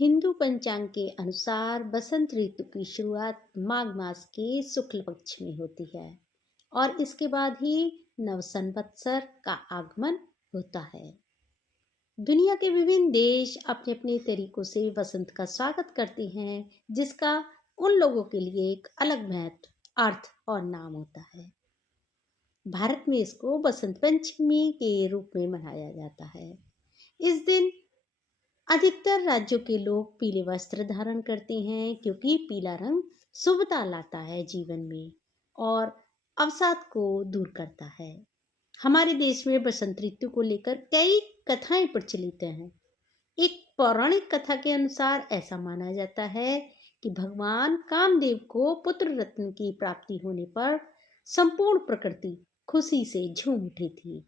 हिंदू पंचांग के अनुसार बसंत ऋतु की शुरुआत माघ मास के शुक्ल पक्ष में होती है और इसके बाद ही नव संवत्सर का आगमन होता है। दुनिया के विभिन्न देश अपने अपने तरीकों से बसंत का स्वागत करते हैं, जिसका उन लोगों के लिए एक अलग महत्व, अर्थ और नाम होता है। भारत में इसको बसंत पंचमी के रूप में मनाया जाता है। इस दिन अधिकतर राज्यों के लोग पीले वस्त्र धारण करते हैं, क्योंकि पीला रंग शुभता लाता है जीवन में और अवसाद को दूर करता है। हमारे देश में बसंत ऋतु को लेकर कई कथाएं प्रचलित हैं। एक पौराणिक कथा के अनुसार ऐसा माना जाता है कि भगवान कामदेव को पुत्र रत्न की प्राप्ति होने पर संपूर्ण प्रकृति खुशी से झूम उठी थी।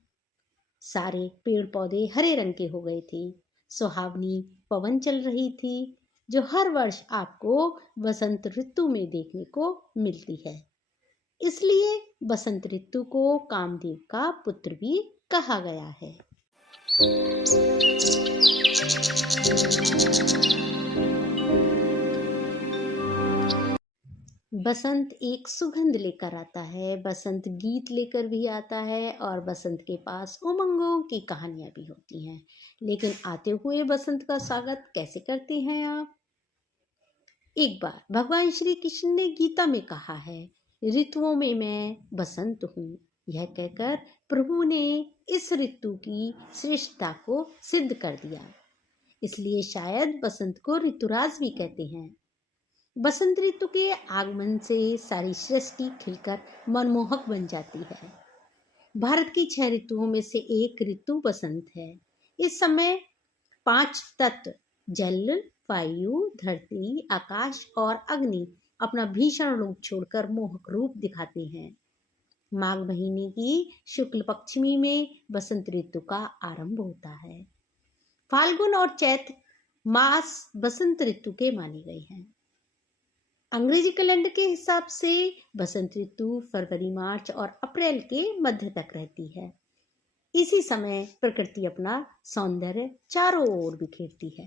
सारे पेड़ पौधे हरे रंग के हो गए थे। सुहावनी पवन चल रही थी, जो हर वर्ष आपको बसंत ऋतु में देखने को मिलती है। इसलिए बसंत ऋतु को कामदेव का पुत्र भी कहा गया है। बसंत एक सुगंध लेकर आता है, बसंत गीत लेकर भी आता है और बसंत के पास उमंगों की कहानियां भी होती हैं। लेकिन आते हुए बसंत का स्वागत कैसे करते हैं आप? एक बार भगवान श्री कृष्ण ने गीता में कहा है, ऋतुओं में मैं बसंत हूँ। यह कहकर प्रभु ने इस ऋतु की श्रेष्ठता को सिद्ध कर दिया। इसलिए शायद बसंत को ऋतुराज भी कहते हैं। बसंत ऋतु के आगमन से सारी सृष्टि खिलकर मनमोहक बन जाती है। भारत की 6 ऋतुओं में से एक ऋतु बसंत है। इस समय 5 तत्व जल, वायु, धरती, आकाश और अग्नि अपना भीषण रूप छोड़कर मोहक रूप दिखाते हैं। माघ महीने की शुक्ल पक्षमी में बसंत ऋतु का आरंभ होता है। फाल्गुन और चैत्र मास बसंत ऋतु के माने गए हैं। अंग्रेजी कैलेंडर के हिसाब से बसंत ऋतु फरवरी, मार्च और अप्रैल के मध्य तक रहती है। इसी समय प्रकृति अपना सौंदर्य चारों ओर बिखेरती है।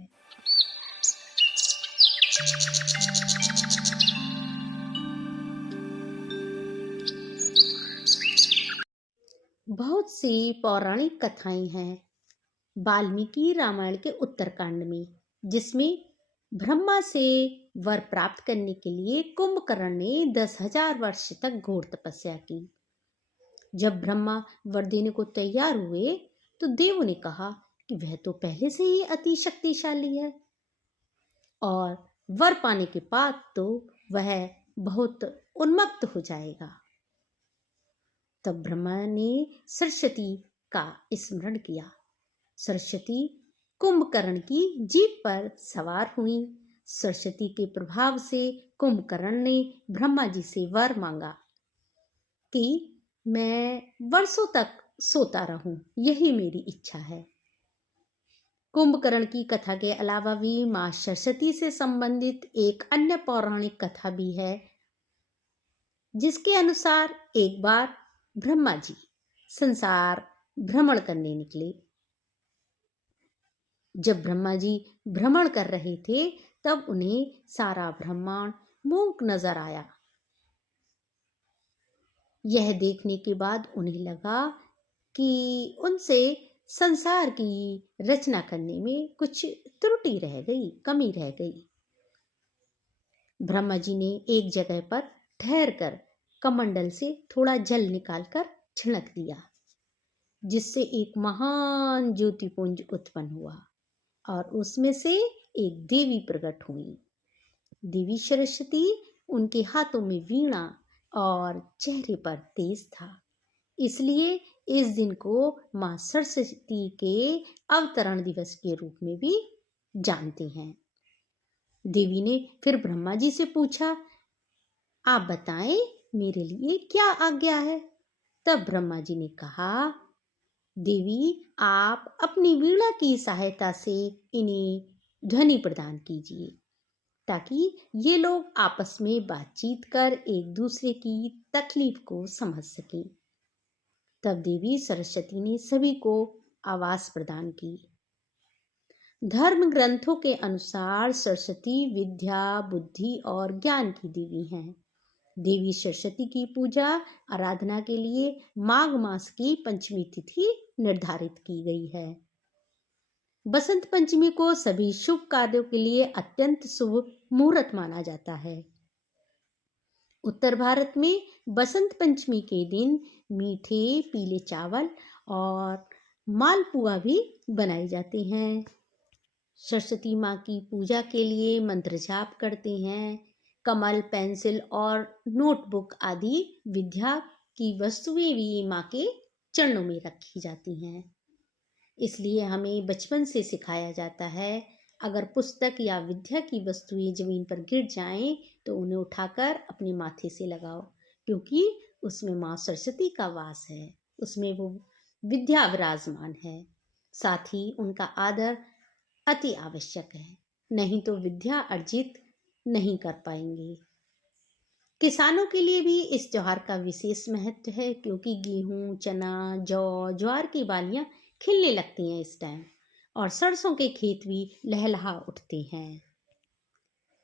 बहुत सी पौराणिक कथाएं हैं वाल्मीकि रामायण के उत्तरकांड में, जिसमें ब्रह्मा से वर प्राप्त करने के लिए कुंभकर्ण ने 10,000 वर्ष तक घोर तपस्या की। जब ब्रह्मा वर देने को तैयार हुए तो देवों ने कहा कि वह तो पहले से ही अति शक्तिशाली है और वर पाने के बाद तो वह बहुत उन्मत्त हो जाएगा। तब ब्रह्मा ने सरस्वती का स्मरण किया। सरस्वती कुंभकर्ण की जीभ पर सवार हुई। सरस्वती के प्रभाव से कुंभकर्ण ने ब्रह्मा जी से वर मांगा कि मैं वर्षों तक सोता रहूं, यही मेरी इच्छा है। कुंभकर्ण की कथा के अलावा भी मां सरस्वती से संबंधित एक अन्य पौराणिक कथा भी है, जिसके अनुसार एक बार ब्रह्मा जी संसार भ्रमण करने निकले। जब ब्रह्मा जी भ्रमण कर रहे थे तब उन्हें सारा ब्रह्मांड मूक नजर आया। यह देखने के बाद उन्हें लगा कि उनसे संसार की रचना करने में कुछ त्रुटि रह गई, कमी रह गई। ब्रह्मा जी ने एक जगह पर ठहरकर कमंडल से थोड़ा जल निकालकर छिड़क दिया, जिससे एक महान ज्योतिपुंज उत्पन्न हुआ और उसमें से एक देवी प्रकट हुई। देवी सरस्वती, उनके हाथों में वीणा और चेहरे पर तेज था। इसलिए इस दिन को मां सरस्वती के अवतरण दिवस के रूप में भी जानते हैं। देवी ने फिर ब्रह्मा जी से पूछा, आप बताएं मेरे लिए क्या आज्ञा है? तब ब्रह्मा जी ने कहा, देवी आप अपनी वीणा की सहायता से इन्हें ध्वनि प्रदान कीजिए, ताकि ये लोग आपस में बातचीत कर एक दूसरे की तकलीफ को समझ सकें। तब देवी सरस्वती ने सभी को आवाज प्रदान की। धर्म ग्रंथों के अनुसार सरस्वती विद्या, बुद्धि और ज्ञान की देवी हैं। देवी सरस्वती की पूजा आराधना के लिए माघ मास की पंचमी तिथि निर्धारित की गई है। बसंत पंचमी को सभी शुभ कार्यों के लिए अत्यंत शुभ मुहूर्त माना जाता है। उत्तर भारत में बसंत पंचमी के दिन मीठे पीले चावल और मालपुआ भी बनाए जाते हैं। सरस्वती माँ की पूजा के लिए मंत्र जाप करते हैं। कमल, पेंसिल और नोटबुक आदि विद्या की वस्तुएं भी माँ के चरणों में रखी जाती हैं। इसलिए हमें बचपन से सिखाया जाता है, अगर पुस्तक या विद्या की वस्तुएं जमीन पर गिर जाएं तो उन्हें उठाकर अपने माथे से लगाओ, क्योंकि उसमें माँ सरस्वती का वास है, उसमें वो विद्या विराजमान है। साथ ही उनका आदर अति आवश्यक है, नहीं तो विद्या अर्जित नहीं कर पाएंगे। किसानों के लिए भी इस त्योहार का विशेष महत्व है, क्योंकि गेहूं, चना, जौ, ज्वार की बालियां खिलने लगती हैं इस टाइम, और सरसों के खेत भी लहलहा उठते हैं।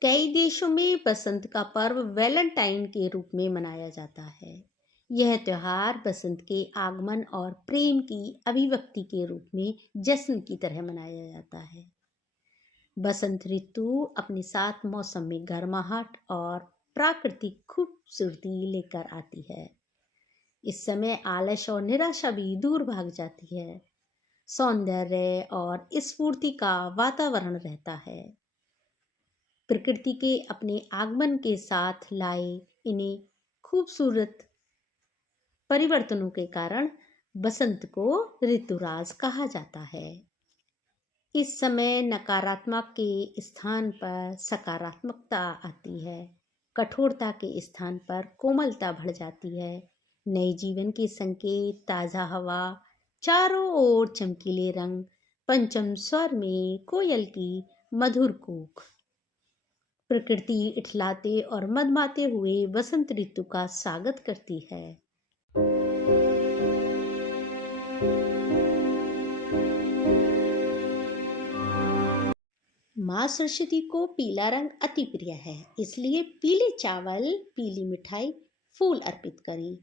कई देशों में बसंत का पर्व वैलेंटाइन के रूप में मनाया जाता है। यह त्योहार बसंत के आगमन और प्रेम की अभिव्यक्ति के रूप में जश्न की तरह मनाया जाता है। बसंत ऋतु अपने साथ मौसम में गर्माहट और प्राकृतिक खूबसूरती लेकर आती है। इस समय आलस और निराशा भी दूर भाग जाती है। सौंदर्य और स्फूर्ति का वातावरण रहता है। प्रकृति के अपने आगमन के साथ लाए इन्हें खूबसूरत परिवर्तनों के कारण बसंत को ऋतुराज कहा जाता है। इस समय नकारात्मक के स्थान पर सकारात्मकता आती है, कठोरता के स्थान पर कोमलता बढ़ जाती है। नए जीवन के संकेत, ताजा हवा, चारों ओर चमकीले रंग, पंचम स्वर में कोयल की मधुर कूक, प्रकृति इठलाते और मदमाते हुए बसंत ऋतु का स्वागत करती है। माँ सरस्वती को पीला रंग अति प्रिय है, इसलिए पीले चावल, पीली मिठाई, फूल अर्पित करें।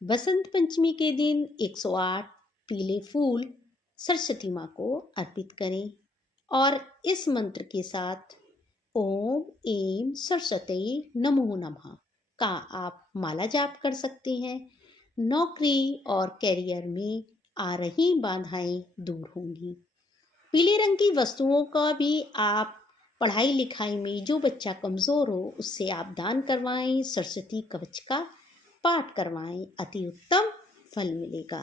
बसंत पंचमी के दिन 108 पीले फूल सरस्वती माँ को अर्पित करें और इस मंत्र के साथ ओम ऐं सरस्वती नमो नमः का आप माला जाप कर सकते हैं। नौकरी और कैरियर में आ रही बाधाएं दूर होंगी। पीले रंग की वस्तुओं का भी आप पढ़ाई लिखाई में जो बच्चा कमज़ोर हो उससे आप दान करवाएं, सरस्वती कवच का पाठ करवाएं, अति उत्तम फल मिलेगा।